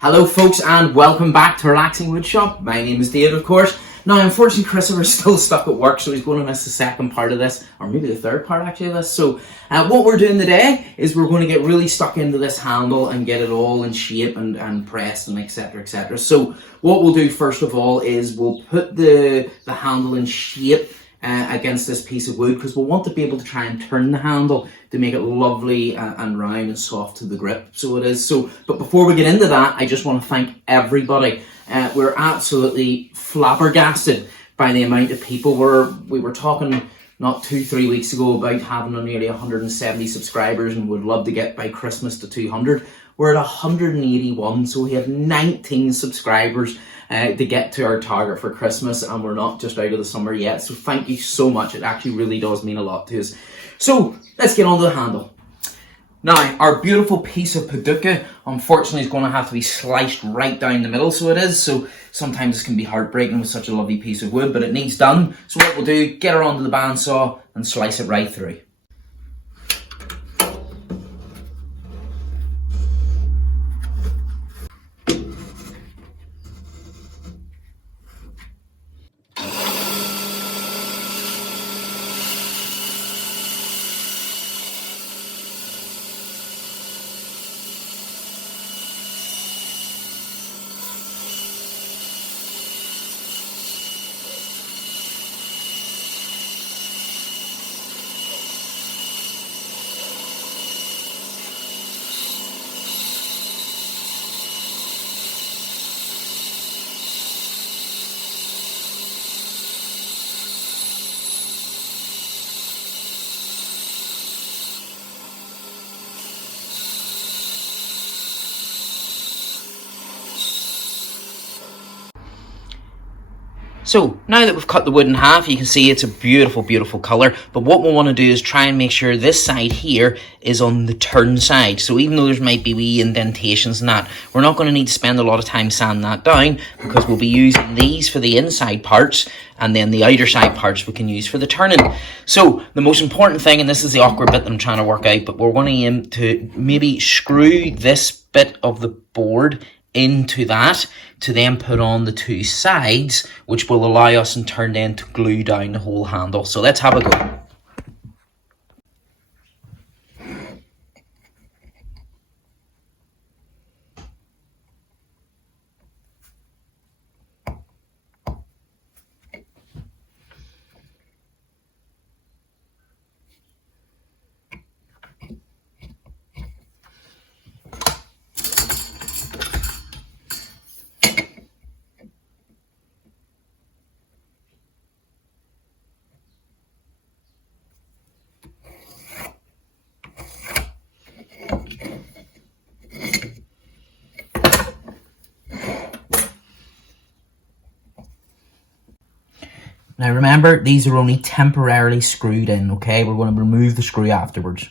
Hello folks and welcome back to Relaxing Woodshop. My name is Dave, of course. Now unfortunately Christopher's still stuck at work, so he's going to miss the second part of this, or maybe the third part actually of this. So what we're doing today is we're going to get really stuck into this handle and get it all in shape and pressed and etc, etc. So what we'll do first of all is we'll put the handle in shape against this piece of wood, because we'll want to be able to try and turn the handle to make it lovely and round and soft to the grip. So it is. So, but before we get into that, I just want to thank everybody. We're absolutely flabbergasted by the amount of people. We were talking not 2-3 weeks ago about having nearly 170 subscribers and would love to get by Christmas to 200. We're at 181, so we have 19 subscribers to get to our target for Christmas, and we're not just out of the summer yet. So thank you so much. It actually really does mean a lot to us. So let's get on to the handle. Now, our beautiful piece of Paducah, unfortunately, is going to have to be sliced right down the middle, so it is. So sometimes this can be heartbreaking with such a lovely piece of wood, but it needs done. So what we'll do, get her onto the bandsaw and slice it right through. So now that we've cut the wood in half, you can see it's a beautiful, beautiful colour. But what we want to do is try and make sure this side here is on the turn side. So even though there might be wee indentations and that, we're not going to need to spend a lot of time sanding that down, because we'll be using these for the inside parts, and then the outer side parts we can use for the turning. So the most important thing, and this is the awkward bit that I'm trying to work out, but we're going to aim to maybe screw this bit of the board into that to then put on the two sides, which will allow us in turn then to glue down the whole handle. So let's have a go. Now remember, these are only temporarily screwed in, okay? We're going to remove the screw afterwards.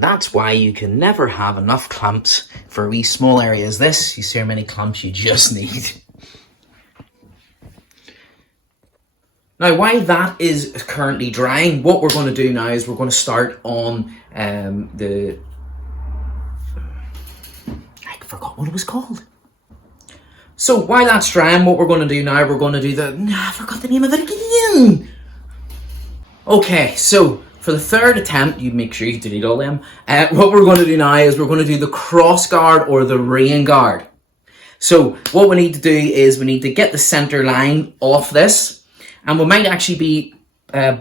And that's why you can never have enough clamps for a wee small area as this. You see how many clamps you just need. Now, while that is currently drying, what we're going to do now is we're going to start on I forgot what it was called. So while that's drying, what we're going to do now, we're going to do I forgot the name of it again. Okay, so for the third attempt, you make sure you delete all them. What we're going to do now is we're going to do the cross guard or the rain guard. So what we need to do is we need to get the center line off this. And we might actually be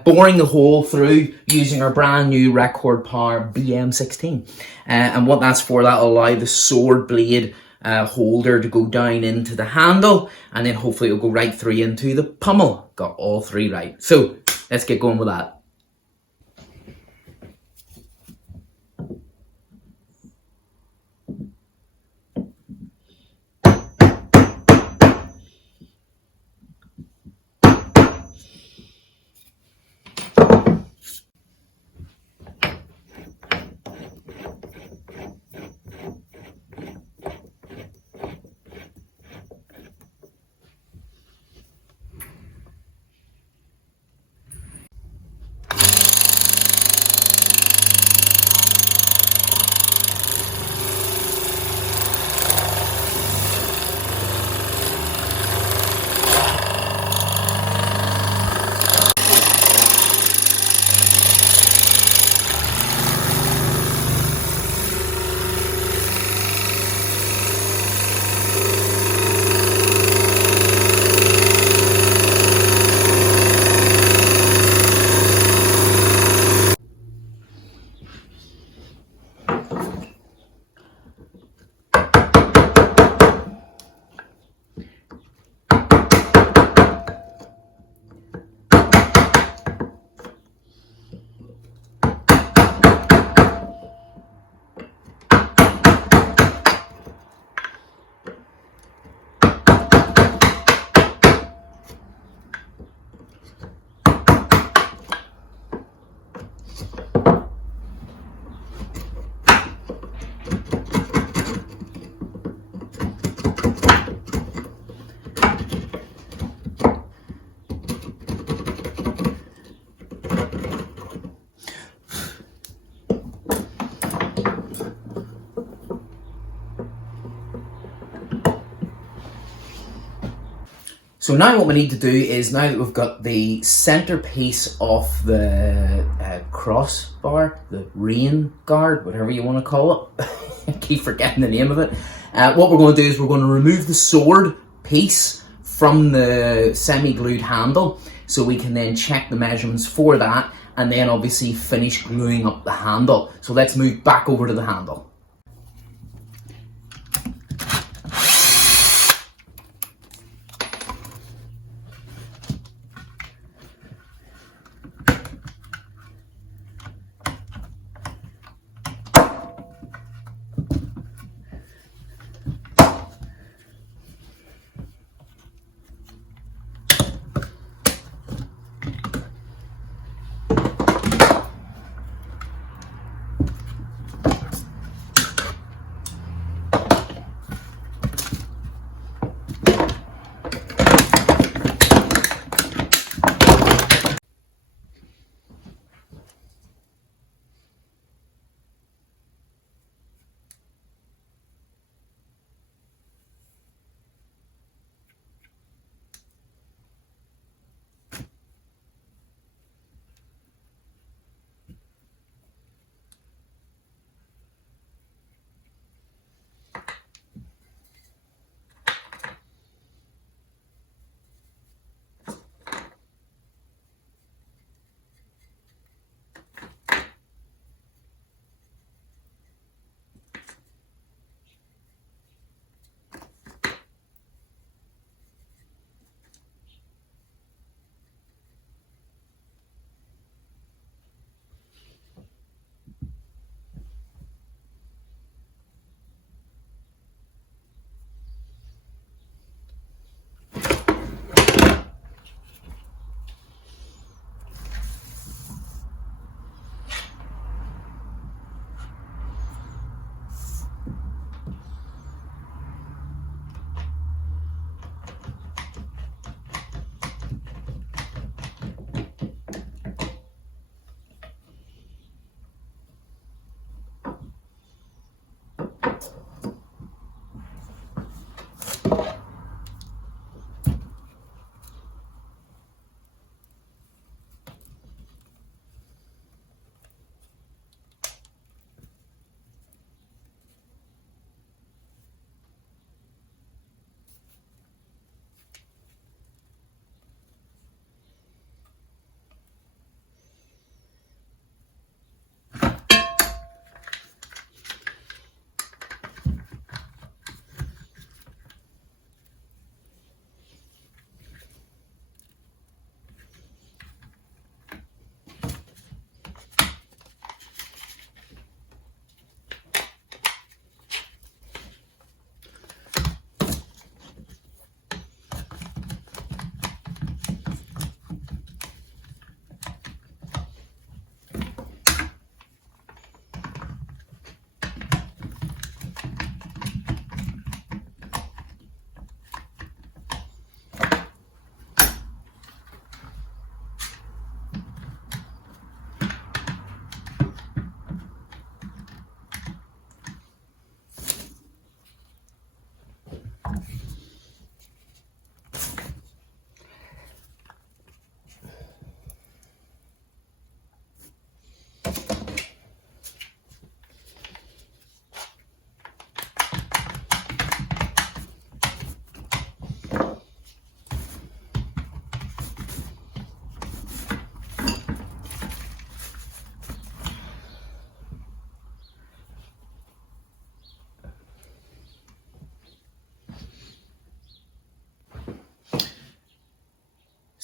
boring the hole through using our brand new Record Power BM16. And what that's for, that'll allow the sword blade holder to go down into the handle, and then hopefully it'll go right through into the pommel. Got all three right. So let's get going with that. So now what we need to do is, now that we've got the center piece of the crossbar, the rain guard, whatever you want to call it, I keep forgetting the name of it. What we're going to do is we're going to remove the sword piece from the semi-glued handle, so we can then check the measurements for that, and then obviously finish gluing up the handle. So let's move back over to the handle.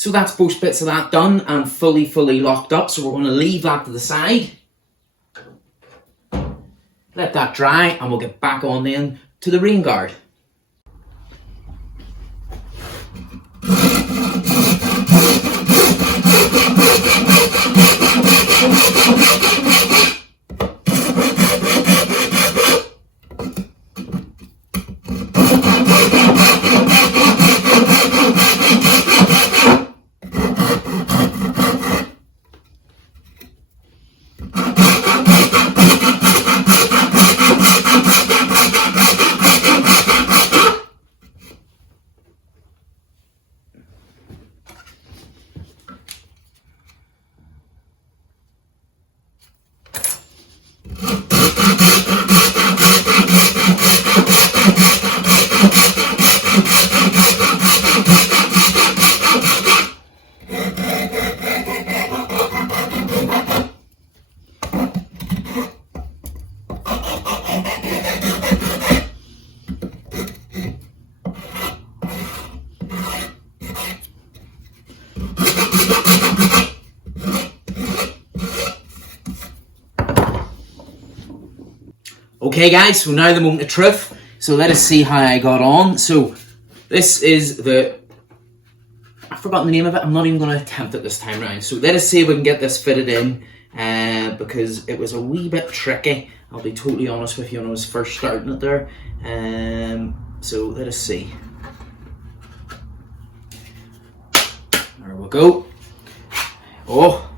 So that's both bits of that done and fully locked up. So we're going to leave that to the side. Let that dry and we'll get back on then to the rain guard. Okay guys, so now the moment of truth. So let us see how I got on. So this is I've forgotten the name of it. I'm not even going to attempt it this time around. So let us see if we can get this fitted in because it was a wee bit tricky. I'll be totally honest with you when I was first starting it there. So let us see. There we go. Oh,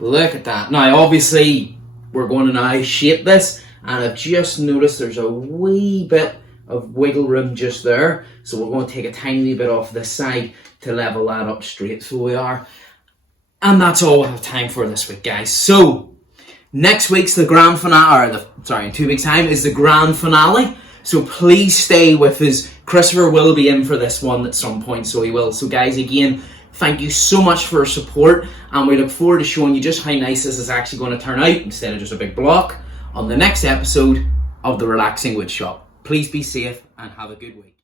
look at that. Now obviously we're going to now shape this, and I've just noticed there's a wee bit of wiggle room just there, so we're going to take a tiny bit off this side to level that up straight, so we are. And that's all we have time for this week, guys. So next week's the grand finale, in 2 weeks time is the grand finale, so please stay with us. Christopher will be in for this one at some point, so he will. So guys, again, thank you so much for your support, and we look forward to showing you just how nice this is actually going to turn out instead of just a big block on the next episode of the Relaxing Wood Shop. Please be safe and have a good week.